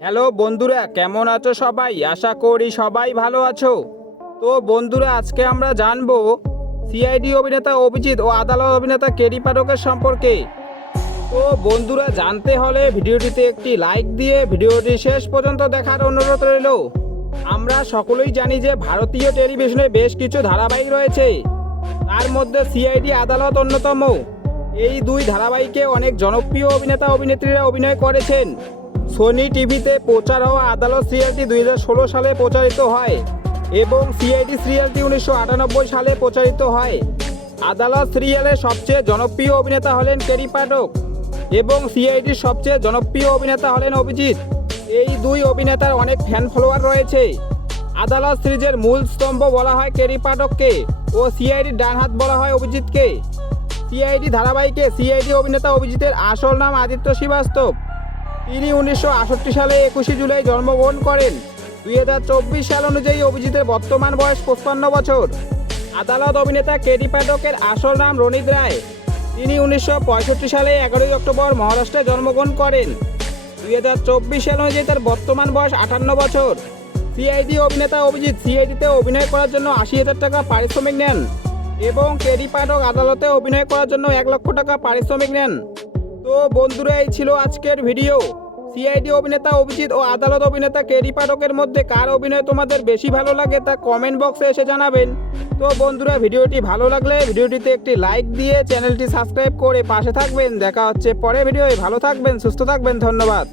Hello বন্ধুরা, কেমন আছো সবাই? আশা করি সবাই ভালো আছো। তো বন্ধুরা, আজকে আমরা জানব সিআইডি অভিনেতা অভিজিৎ ও আদালত অভিনেতা কেরি পাঠকের সম্পর্কে। তো বন্ধুরা, জানতে হলে ভিডিওটিতে একটি লাইক দিয়ে ভিডিওটি শেষ পর্যন্ত দেখার অনুরোধ রইল। আমরা সকলেই জানি যে ভারতীয় টেলিভিশনে বেশ কিছু ধারাবাহিক রয়েছে। তার মধ্যে সিআইডি আদালত অন্যতম। এই দুই ধারাবাহিকে অনেক জনপ্রিয় অভিনেতা অভিনেত্রীরা অভিনয় করেছেন। সোনি টিভিতে প্রচার হওয়া আদালত সিরিয়ালটি দুই হাজার ষোলো সালে প্রচারিত হয় এবং সিআইডি সিরিয়ালটি উনিশশো আটানব্বই সালে প্রচারিত হয়। আদালত সিরিয়ালের সবচেয়ে জনপ্রিয় অভিনেতা হলেন কেরি পাঠক এবং সিআইডির সবচেয়ে জনপ্রিয় অভিনেতা হলেন অভিজিৎ। এই দুই অভিনেতার অনেক ফ্যান ফলোয়ার রয়েছে। আদালত সিরিজের মূল স্তম্ভ বলা হয় কেরি পাঠককে ও সিআইডির ডান হাত বলা হয় অভিজিৎকে। সিআইডি ধারাবাহিকে সিআইডি অভিনেতা অভিজিতের আসল নাম আদিত্য শ্রীবাস্তব। তিনি উনিশশো আটষট্টি সালে একুশে জুলাই জন্মগ্রহণ করেন। দুই হাজার চব্বিশ সাল অনুযায়ী অভিজিতের বর্তমান বয়স পঁচপান্ন বছর। আদালত অভিনেতা কেডি পাঠকের আসল নাম রনিত রায়। তিনি উনিশশো পঁয়ষট্টি সালে এগারোই অক্টোবর মহারাষ্ট্রে জন্মগ্রহণ করেন। দুই হাজার চব্বিশ সাল অনুযায়ী তার বর্তমান বয়স আটান্ন বছর। সিআইডি অভিনেতা অভিজিৎ সিআইডিতে অভিনয় করার জন্য আশি হাজার টাকা পারিশ্রমিক নেন এবং কেডি পাঠক আদালতে অভিনয় করার জন্য এক লক্ষ টাকা পারিশ্রমিক নেন। তো বন্ধুরা, এই ছিল আজকের ভিডিও। সিআইডি অভিনেতা অভিজিৎ ও আদালত অভিনেতা কেডি পাঠকের মধ্যে কার অভিনয় তোমাদের বেশি ভালো লাগে তা কমেন্ট বক্সে এসে জানাবেন। তো বন্ধুরা, ভিডিওটি ভালো লাগলে ভিডিওটিতে একটি লাইক দিয়ে চ্যানেলটি সাবস্ক্রাইব করে পাশে থাকবেন। দেখা হচ্ছে পরে ভিডিওয়ে। ভালো থাকবেন, সুস্থ থাকবেন, ধন্যবাদ।